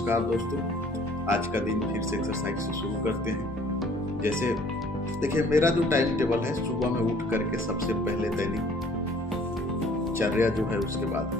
नमस्कार दोस्तों। आज का दिन फिर से एक्सरसाइज से शुरू करते हैं। जैसे देखिए, मेरा जो टाइम टेबल है, सुबह में उठ करके सबसे पहले दैनिक चर्या जो है, उसके बाद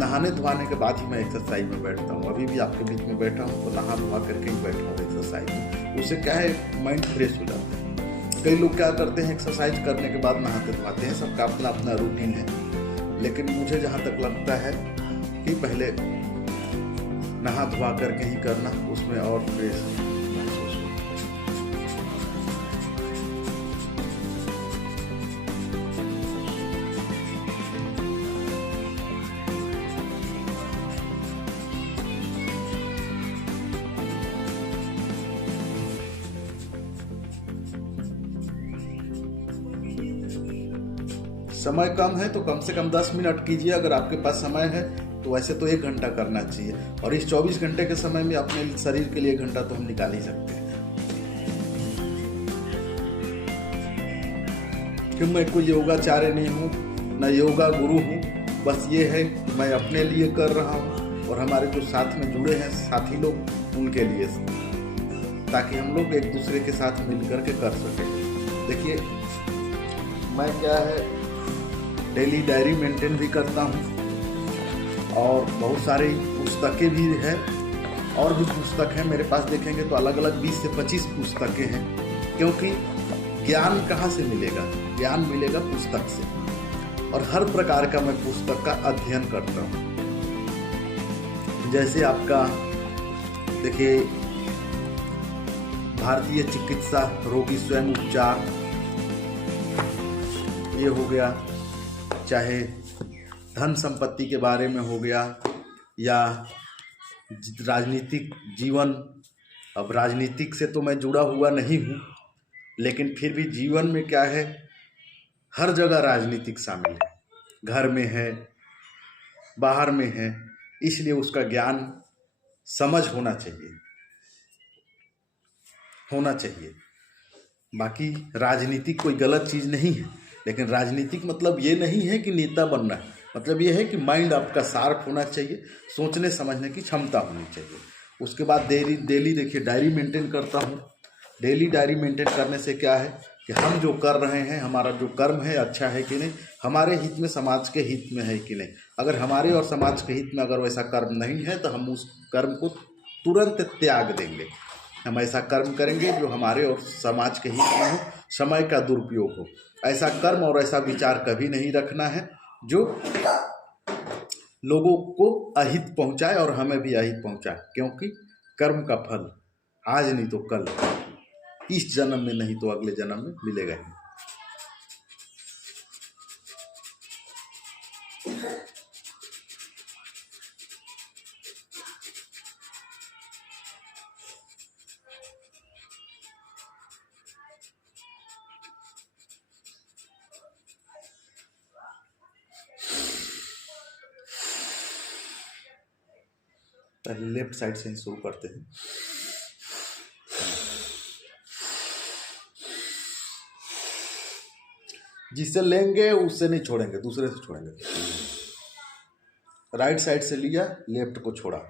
नहाने धोने के बाद ही मैं एक्सरसाइज में बैठता हूँ। अभी भी आपके बीच में बैठा हूँ तो नहा धोआ करके ही बैठा हूँ एक्सरसाइज में। उससे क्या है, माइंड फ्रेश हो जाता है। कई लोग क्या करते हैं, एक्सरसाइज करने के बाद नहाते धोआते हैं, सबका अपना अपना रूटीन है। लेकिन मुझे जहाँ तक लगता है कि पहले नहा धोआ करके ही करना, उसमें और फ्रेश महसूस हो। समय कम है तो कम से कम 10 मिनट कीजिए। अगर आपके पास समय है तो वैसे तो 1 घंटा करना चाहिए, और इस 24 घंटे के समय में अपने शरीर के लिए 1 घंटा तो हम निकाल ही सकते हैं। कि मैं कोई योगाचार्य नहीं हूँ, न योगा गुरु हूँ। बस ये है कि मैं अपने लिए कर रहा हूँ और हमारे जो साथ में जुड़े हैं साथी लोग, उनके लिए, ताकि हम लोग एक दूसरे के साथ मिल करके कर सकें। देखिए, मैं क्या है, डेली डायरी मेंटेन भी करता हूँ और बहुत सारी पुस्तकें भी हैं। और भी पुस्तक हैं मेरे पास, देखेंगे तो अलग अलग 20 से 25 पुस्तकें हैं। क्योंकि ज्ञान कहाँ से मिलेगा? ज्ञान मिलेगा पुस्तक से। और हर प्रकार का मैं पुस्तक का अध्ययन करता हूँ। जैसे आपका देखिए, भारतीय चिकित्सा, रोगी स्वयं उपचार, ये हो गया, चाहे धन संपत्ति के बारे में हो गया, या राजनीतिक जीवन। अब राजनीतिक से तो मैं जुड़ा हुआ नहीं हूँ, लेकिन फिर भी जीवन में क्या है, हर जगह राजनीतिक शामिल है। घर में है, बाहर में है, इसलिए उसका ज्ञान, समझ होना चाहिए। बाकी राजनीतिक कोई गलत चीज़ नहीं है, लेकिन राजनीतिक मतलब ये नहीं है कि नेता बनना है। मतलब ये है कि माइंड आपका शार्प होना चाहिए, सोचने समझने की क्षमता होनी चाहिए। उसके बाद डेली देखिए, डायरी मेंटेन करता हूँ। डेली डायरी मेंटेन करने से क्या है कि हम जो कर रहे हैं, हमारा जो कर्म है अच्छा है कि नहीं, हमारे हित में, समाज के हित में है कि नहीं। अगर हमारे और समाज के हित में अगर वैसा कर्म नहीं है तो हम उस कर्म को तुरंत त्याग देंगे। हम ऐसा कर्म करेंगे जो हमारे और समाज के हित में हो, समय का दुरुपयोग हो। ऐसा कर्म और ऐसा विचार कभी नहीं रखना है जो लोगों को अहित पहुंचाए और हमें भी अहित पहुंचाए। क्योंकि कर्म का फल आज नहीं तो कल, इस जन्म में नहीं तो अगले जन्म में मिलेगा ही। पहले लेफ्ट साइड से ही शुरू करते हैं। जिससे लेंगे उससे नहीं छोड़ेंगे, दूसरे से छोड़ेंगे। राइट साइड से लिया, लेफ्ट को छोड़ा।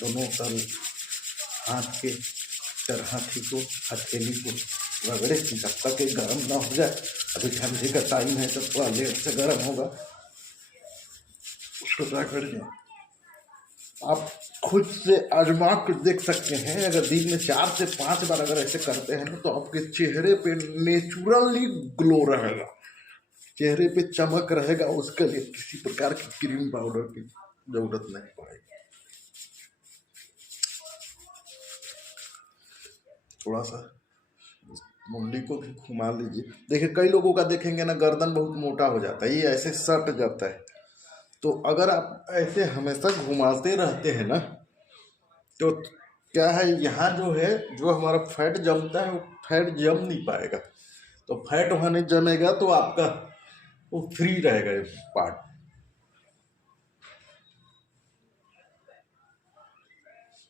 दोनों तल हाथ के हाथी को हथेली को रगड़े जब तक ये गर्म ना हो जाए। अभी ठंडी का टाइम है तो थोड़ा लेट से गर्म होगा, उसको रगड़िए। आप खुद से आजमा कर देख सकते हैं। अगर दिन में 4 से 5 बार अगर ऐसे करते हैं ना तो आपके चेहरे पे नेचुरली ग्लो रहेगा, चेहरे पे चमक रहेगा। उसके लिए किसी प्रकार की क्रीम पाउडर की जरूरत नहीं पड़ेगी। थोड़ा सा मुंडी को भी घुमा लीजिए। देखिए कई लोगों का देखेंगे ना गर्दन बहुत मोटा हो जाता है, ये ऐसे सट जाता है। तो अगर आप ऐसे हमेशा घुमाते रहते हैं ना तो क्या है, यहाँ जो है जो हमारा फैट जमता है वो फैट जम नहीं पाएगा। तो फैट वहाँ नहीं जमेगा तो आपका वो फ्री रहेगा ये पार्ट।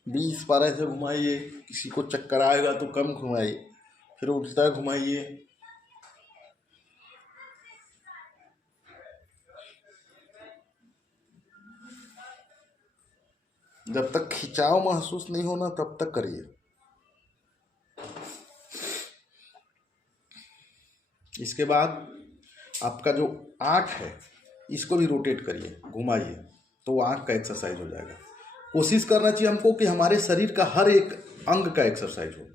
बीस बार ऐसे घुमाइए। किसी को चक्कर आएगा तो कम घुमाइए, फिर उल्टा घुमाइए। जब तक खिंचाव महसूस नहीं होना तब तक करिए। इसके बाद आपका जो आँख है इसको भी रोटेट करिए, घुमाइए, तो आँख का एक्सरसाइज हो जाएगा। कोशिश करना चाहिए हमको कि हमारे शरीर का हर एक अंग का एक्सरसाइज हो।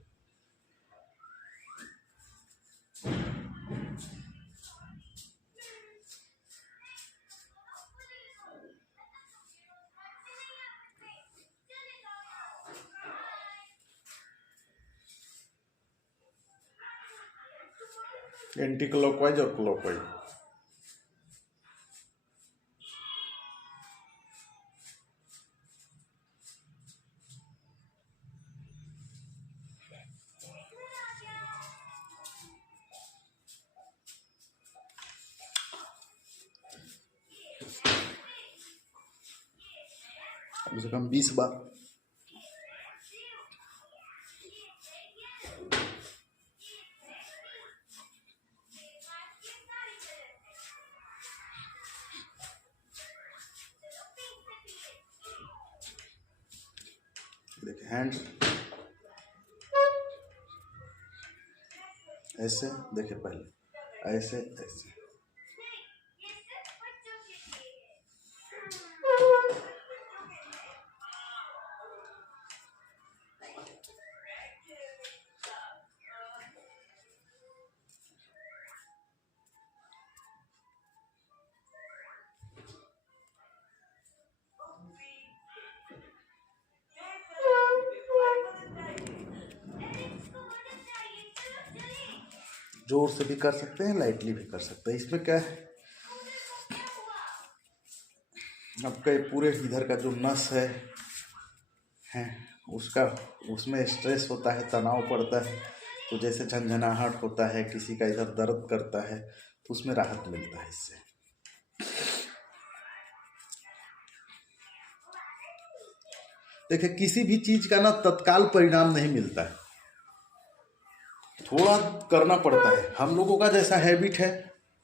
एंटी क्लॉकवाइज और क्लॉकवाइज। कम से कम 20 बार। देखिए हैंड ऐसे, देखिए पहले ऐसे ऐसे। जोर से भी कर सकते हैं, लाइटली भी कर सकते हैं। इसमें क्या है, आपके पूरे इधर का जो नस है उसमें स्ट्रेस होता है, तनाव पड़ता है, तो जैसे झंझनाहट होता है, किसी का इधर दर्द करता है, तो उसमें राहत मिलता है इससे। देखिए किसी भी चीज का ना तत्काल परिणाम नहीं मिलता है, थोड़ा करना पड़ता है। हम लोगों का जैसा हैबिट है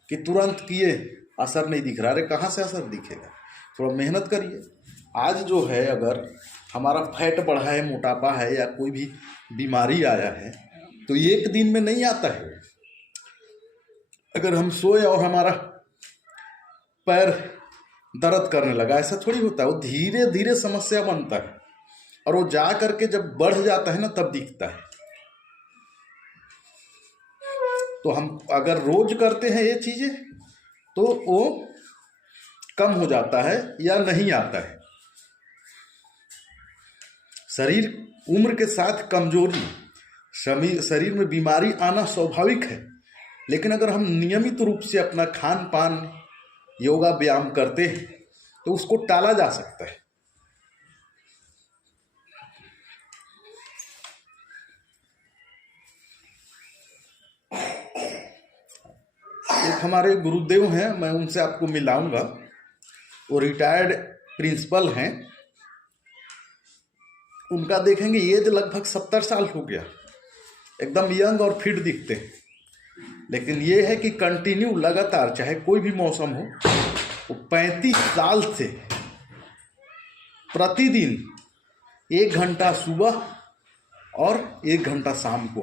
कि तुरंत किए असर नहीं दिख रहा। अरे कहाँ से असर दिखेगा, थोड़ा मेहनत करिए। आज जो है अगर हमारा फैट बढ़ा है, मोटापा है या कोई भी बीमारी आया है तो एक दिन में नहीं आता है। अगर हम सोए और हमारा पैर दर्द करने लगा, ऐसा थोड़ी होता है। वो धीरे धीरे समस्या बनता है और वो जा करके जब बढ़ जाता है ना तब दिखता है। तो हम अगर रोज करते हैं ये चीजें तो वो कम हो जाता है या नहीं आता है। शरीर उम्र के साथ कमजोरी, शरीर में बीमारी आना स्वाभाविक है, लेकिन अगर हम नियमित रूप से अपना खान पान, योगा, व्यायाम करते हैं तो उसको टाला जा सकता है। एक हमारे गुरुदेव हैं, मैं उनसे आपको मिलाऊंगा। वो रिटायर्ड प्रिंसिपल हैं। उनका देखेंगे एज लगभग 70 साल हो गया, एकदम यंग और फिट दिखते हैं। लेकिन ये है कि कंटिन्यू लगातार चाहे कोई भी मौसम हो, वो 35 साल से प्रतिदिन 1 घंटा सुबह और 1 घंटा शाम को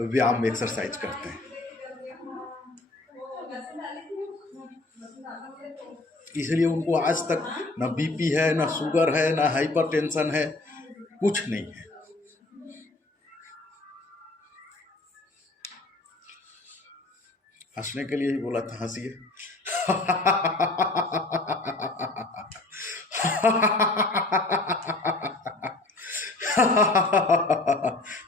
व्यायाम एक्सरसाइज करते हैं। इसलिए उनको आज तक ना बीपी है, ना शुगर है, ना हाइपरटेंशन है, कुछ नहीं है। हंसने के लिए ही बोला था, हंसिए।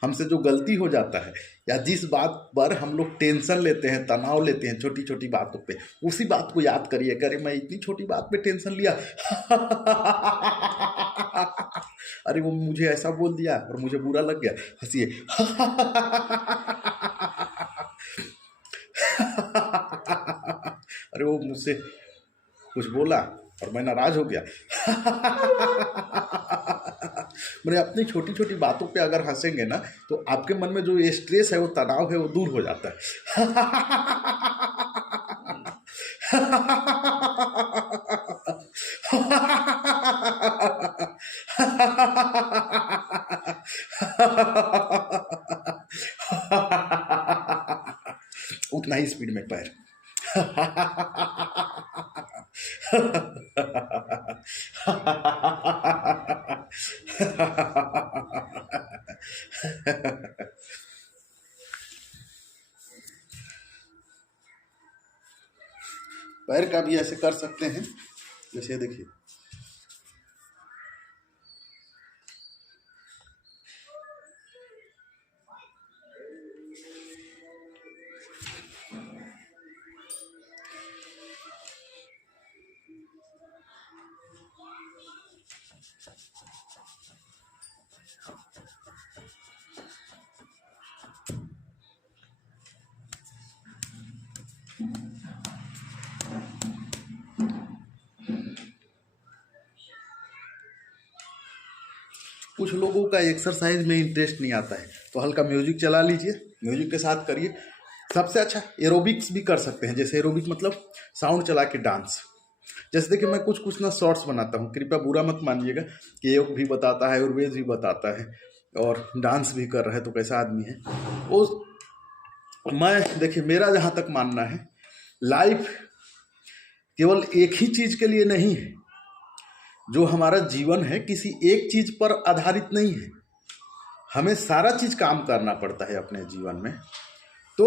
हमसे जो गलती हो जाता है या जिस बात पर हम लोग टेंशन लेते हैं, तनाव लेते हैं छोटी छोटी बातों पे, उसी बात को याद करिए, अरे मैं इतनी छोटी बात पे टेंशन लिया। अरे वो मुझे ऐसा बोल दिया और मुझे बुरा लग गया, हंसिए। अरे वो मुझसे कुछ बोला और मैं नाराज हो गया। मैंने अपनी छोटी छोटी बातों पे अगर हंसेंगे ना तो आपके मन में जो ये स्ट्रेस है, वो तनाव है, वो दूर हो जाता है। उतना ही स्पीड में पैर। पैर का भी ऐसे कर सकते हैं, जैसे देखिए, कुछ लोगों का एक्सरसाइज में इंटरेस्ट नहीं आता है तो हल्का म्यूजिक चला लीजिए, म्यूजिक के साथ करिए। सबसे अच्छा एरोबिक्स भी कर सकते हैं। जैसे एरोबिक मतलब साउंड चला के डांस। जैसे देखिए, मैं कुछ ना शॉर्ट्स बनाता हूँ, कृपया बुरा मत मानिएगा कि योग भी बताता है, आयुर्वेद भी बताता है और डांस भी कर रहा है, तो कैसा आदमी है वो। मैं देखिए, मेरा जहाँ तक मानना है, लाइफ केवल एक ही चीज के लिए नहीं है। जो हमारा जीवन है किसी एक चीज पर आधारित नहीं है, हमें सारा चीज काम करना पड़ता है अपने जीवन में। तो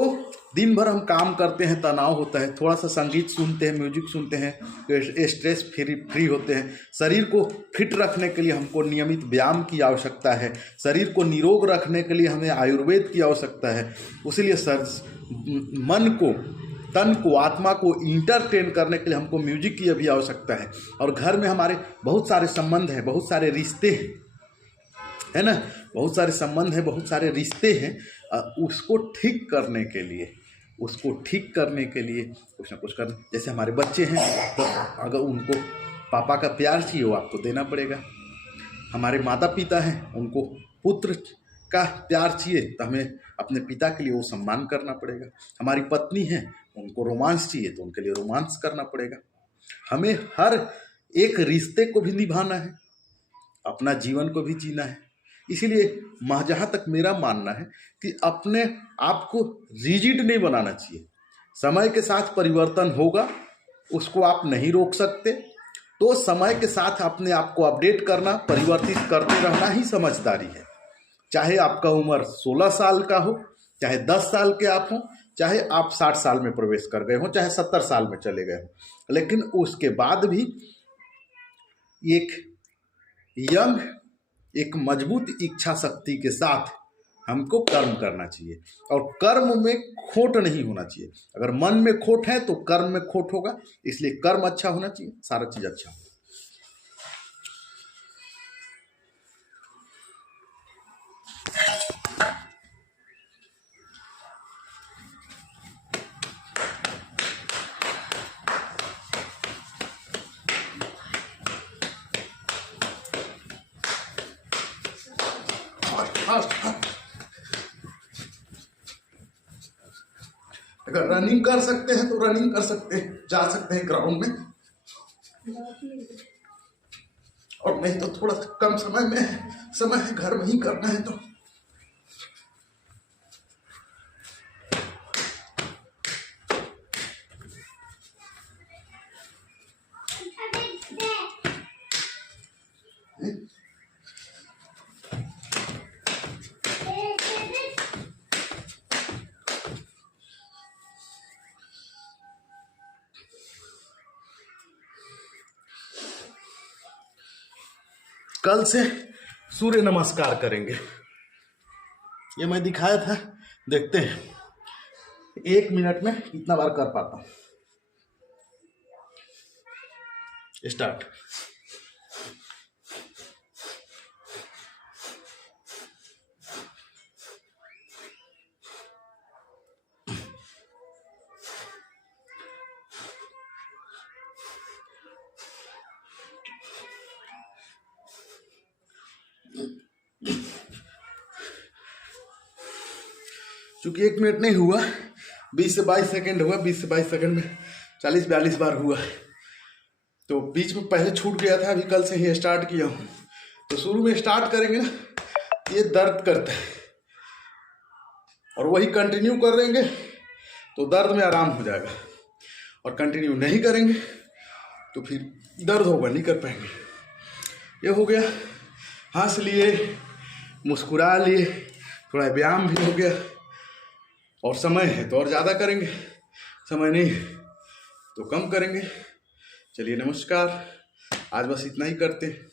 दिन भर हम काम करते हैं, तनाव होता है, थोड़ा सा संगीत सुनते हैं, म्यूजिक सुनते हैं, स्ट्रेस फ्री होते हैं। शरीर को फिट रखने के लिए हमको नियमित व्यायाम की आवश्यकता है। शरीर को निरोग रखने के लिए हमें आयुर्वेद की आवश्यकता है। उसीलिए मन को, तन को, आत्मा को इंटरटेन करने के लिए हमको म्यूजिक की भी आवश्यकता है। और घर में हमारे बहुत सारे संबंध हैं, बहुत सारे रिश्ते हैं, है ना, बहुत सारे संबंध हैं, बहुत सारे रिश्ते हैं। उसको ठीक करने के लिए, कुछ ना कुछ करना। जैसे हमारे बच्चे हैं तो अगर उनको पापा का प्यार चाहिए, वो आपको देना पड़ेगा। हमारे माता पिता हैं, उनको पुत्र का प्यार चाहिए तो हमें अपने पिता के लिए वो सम्मान करना पड़ेगा। हमारी पत्नी है, उनको रोमांस चाहिए तो उनके लिए रोमांस करना पड़ेगा। हमें हर एक रिश्ते को भी निभाना है, अपना जीवन को भी जीना है। इसीलिए जहाँ तक मेरा मानना है कि अपने आप को रिजिड नहीं बनाना चाहिए। समय के साथ परिवर्तन होगा, उसको आप नहीं रोक सकते। तो समय के साथ अपने आप को अपडेट करना, परिवर्तित करते रहना ही समझदारी है। चाहे आपका उम्र 16 साल का हो, चाहे 10 साल के आप हों, चाहे आप 60 साल में प्रवेश कर गए हों, चाहे 70 साल में चले गए हों, लेकिन उसके बाद भी एक यंग, एक मजबूत इच्छा शक्ति के साथ हमको कर्म करना चाहिए। और कर्म में खोट नहीं होना चाहिए। अगर मन में खोट है तो कर्म में खोट होगा। इसलिए कर्म अच्छा होना चाहिए, सारा चीज अच्छा होगा। अगर रनिंग कर सकते हैं तो रनिंग कर सकते हैं, जा सकते हैं ग्राउंड में, और नहीं तो थोड़ा कम समय है, घर में ही करना है तो कल से सूर्य नमस्कार करेंगे। ये मैं दिखाया था, देखते हैं 1 मिनट में कितना बार कर पाता हूं। स्टार्ट। चूंकि 1 मिनट नहीं हुआ, 20 से 22 सेकंड हुआ। 20 से 22 सेकंड में 40-42 बार हुआ। तो बीच में पहले छूट गया था, अभी कल से ही स्टार्ट किया हूँ। तो शुरू में स्टार्ट करेंगे ना, ये दर्द करता है, और वही कंटिन्यू कर देंगे तो दर्द में आराम हो जाएगा। और कंटिन्यू नहीं करेंगे तो फिर दर्द होगा, नहीं कर पाएंगे। ये हो गया, हंस लिए, मुस्कुरा लिए, थोड़ा व्यायाम भी हो गया। और समय है तो और ज़्यादा करेंगे, समय नहीं है तो कम करेंगे। चलिए नमस्कार, आज बस इतना ही करते हैं।